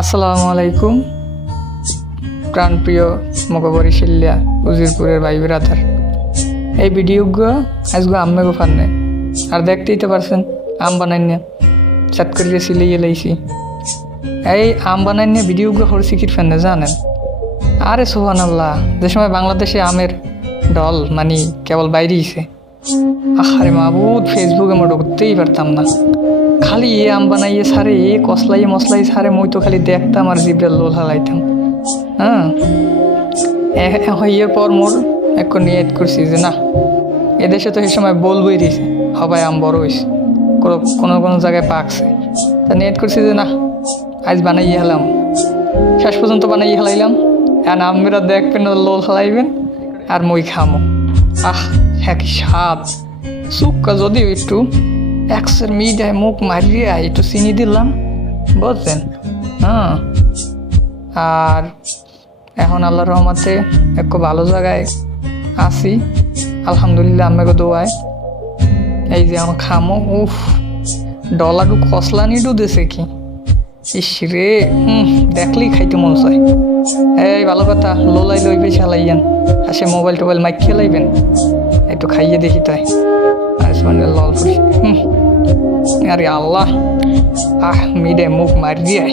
আসসালামু আলাইকুম প্রাণপ্রিয় মগবরী শিল্লা উজিরপুরের ভাই ব্রাদার। এই ভিডিওগুলো আজকে আম্মে গোফার নেই আর দেখতেই তো পারছেন আম বানাই নিয়ে চাট করিয়ে সিলিয়ে লাইছি। এই আম বানাই নিয়ে ভিডিওগুলো হরছি কি ফেনে জানেন? আরে সোহান আল্লাহ, যে সময় বাংলাদেশে আমের ডল মানে কেবল বাইরেইছে, আরে মাহবুদ ফেসবুকে মোট করতেই পারতাম না। খালি এ আম বানাইয়ে সারে এ কসলাই মশলাই সারে মই তো খালি দেখতাম আর জিব্রাল লোল হালাইতাম। হ্যাঁ, এর পর মোর এক নিয়ত করছি যে না, এদেশে তো এই সময় বলবই দিছে হবাই আম বড় হয়েছে, কোনো কোনো জায়গায় পাকছে। তা নিয়ত করছি যে না, আজ বানাইয়ে হেলাম। শেষ পর্যন্ত বানাইয়ে হেলাইলাম। এখন আমেরা দেখবেন লোল হালাইবেন আর মই খামো। হ্যাঁ কি স্বাদ! সুক্কা যদিও একটু একশের মিডায় মুখ মারিয়ে একটু চিনি দিলাম, বুঝছেন? হ্যাঁ, আর এখন আল্লাহর রহমতে একটু ভালো জায়গায় আছি আলহামদুলিল্লাহ। আমাকে দোয়ায় এই যে আমার খামো, উফ ডলারু কসলানিডু দেশে কি ইস রে, দেখলেই খাইতে মন চায়। এই ভালো কথা, লোলাই লই বেশি হালাইয়েন, আর সে মোবাইল টোবাইল মাইক খেলাইবেন, একটু খাইয়ে দেখি তাই। আর লল করি আরে আল্লাহ, মিডে মুখ মারিয়ে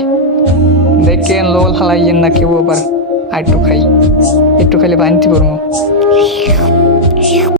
দেখেন লোল হালাইয়েন না কেউ আবার। আর একটু খাই, একটু খাইলে বানতে পারবো।